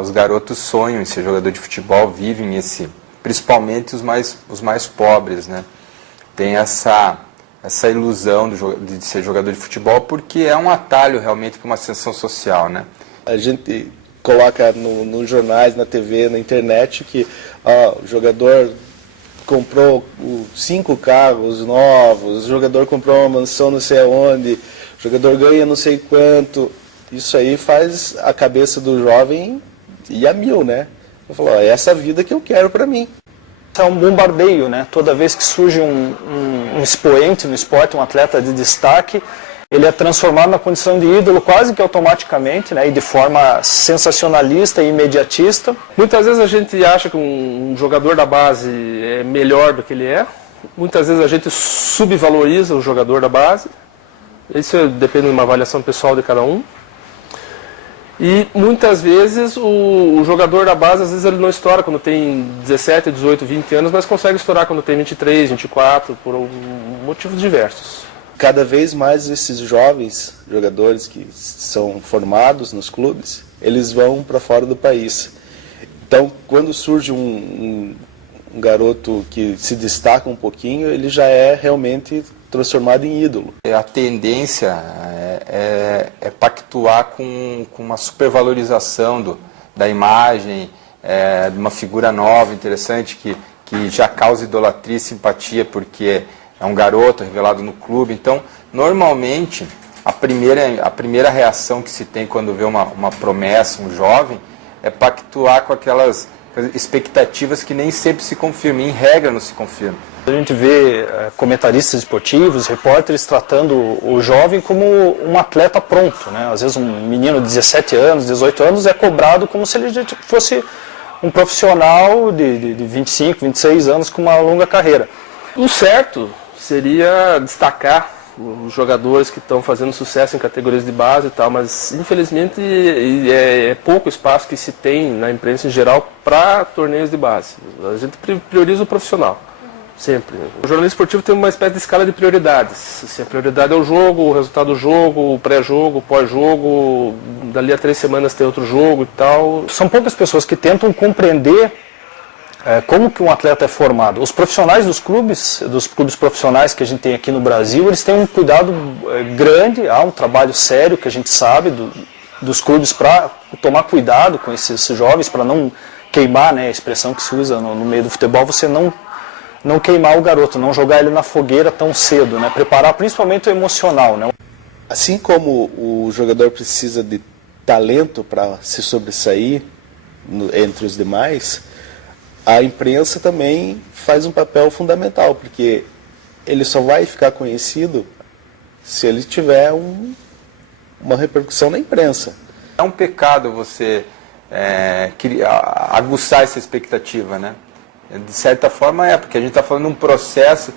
os garotos sonham em ser jogador de futebol, vivem esse, principalmente os mais pobres, né? Tem essa ilusão de ser jogador de futebol, porque é um atalho realmente para uma ascensão social, né? A gente coloca nos jornais, na TV, na internet, que o jogador comprou 5 carros novos, o jogador comprou uma mansão não sei aonde, o jogador ganha não sei quanto. Isso aí faz a cabeça do jovem ir a mil, né? Eu falo, é essa vida que eu quero para mim. É um bombardeio, né? Toda vez que surge um expoente no esporte, um atleta de destaque, ele é transformado na condição de ídolo quase que automaticamente, né? E de forma sensacionalista e imediatista. Muitas vezes a gente acha que um jogador da base é melhor do que ele é. Muitas vezes a gente subvaloriza o jogador da base. Isso depende de uma avaliação pessoal de cada um. E muitas vezes o jogador da base, às vezes ele não estoura quando tem 17, 18, 20 anos, mas consegue estourar quando tem 23, 24, por motivos diversos. Cada vez mais esses jovens jogadores que são formados nos clubes, eles vão para fora do país. Então, quando surge um garoto que se destaca um pouquinho, ele já é realmente transformado em ídolo. A tendência é pactuar com uma supervalorização da imagem, de uma figura nova, interessante, que já causa idolatria e simpatia, porque é um garoto revelado no clube. Então, normalmente, a primeira reação que se tem quando vê uma promessa, um jovem, é pactuar com aquelas expectativas que nem sempre se confirmam, em regra não se confirmam. A gente vê comentaristas esportivos, repórteres tratando o jovem como um atleta pronto, né? Às vezes um menino de 17 anos, 18 anos é cobrado como se ele fosse um profissional de 25, 26 anos com uma longa carreira. O certo seria destacar os jogadores que estão fazendo sucesso em categorias de base e tal, mas infelizmente é pouco espaço que se tem na imprensa em geral para torneios de base. A gente prioriza o profissional, sempre. O jornalismo esportivo tem uma espécie de escala de prioridades. Assim, a prioridade é o jogo, o resultado do jogo, o pré-jogo, o pós-jogo, dali a 3 semanas tem outro jogo e tal. São poucas pessoas que tentam compreender como que um atleta é formado. Os profissionais dos clubes profissionais que a gente tem aqui no Brasil, eles têm um cuidado grande, há um trabalho sério que a gente sabe dos clubes para tomar cuidado com esses jovens, para não queimar, né, a expressão que se usa no meio do futebol, você não queimar o garoto, não jogar ele na fogueira tão cedo, né, preparar principalmente o emocional, né. Assim como o jogador precisa de talento para se sobressair entre os demais, a imprensa também faz um papel fundamental, porque ele só vai ficar conhecido se ele tiver uma repercussão na imprensa. É um pecado você aguçar essa expectativa, né? De certa forma porque a gente está falando de um processo,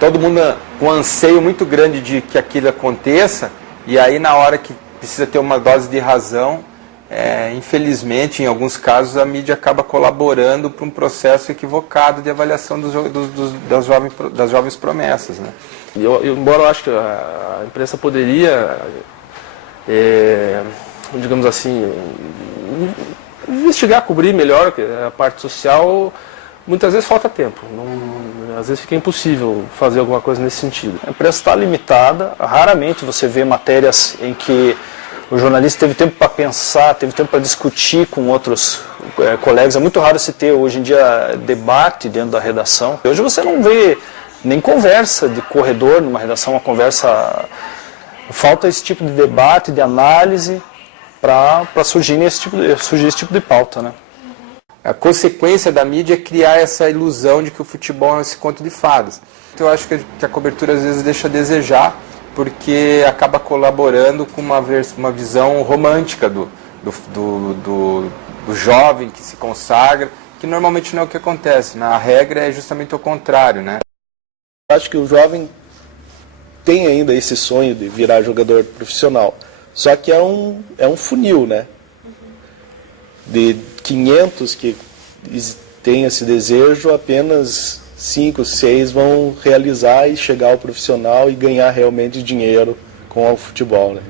todo mundo com um anseio muito grande de que aquilo aconteça, e aí na hora que precisa ter uma dose de razão, infelizmente, em alguns casos, a mídia acaba colaborando para um processo equivocado de avaliação das jovens promessas, né? Embora eu acho que a imprensa poderia, digamos assim, investigar, cobrir melhor a parte social, muitas vezes falta tempo. Às vezes fica impossível fazer alguma coisa nesse sentido. A imprensa está limitada, raramente você vê matérias em que o jornalista teve tempo para pensar, teve tempo para discutir com outros colegas. É muito raro se ter hoje em dia debate dentro da redação. Hoje você não vê nem conversa de corredor numa redação, uma conversa. Falta esse tipo de debate, de análise para surgir esse tipo de pauta, né? A consequência da mídia é criar essa ilusão de que o futebol é esse conto de fadas. Então eu acho que a cobertura às vezes deixa a desejar, porque acaba colaborando com uma visão romântica do jovem que se consagra, que normalmente não é o que acontece. A regra é justamente o contrário, né? Acho que o jovem tem ainda esse sonho de virar jogador profissional, só que é um funil, né? De 500 que têm esse desejo, apenas 5, 6 vão realizar e chegar ao profissional e ganhar realmente dinheiro com o futebol, né?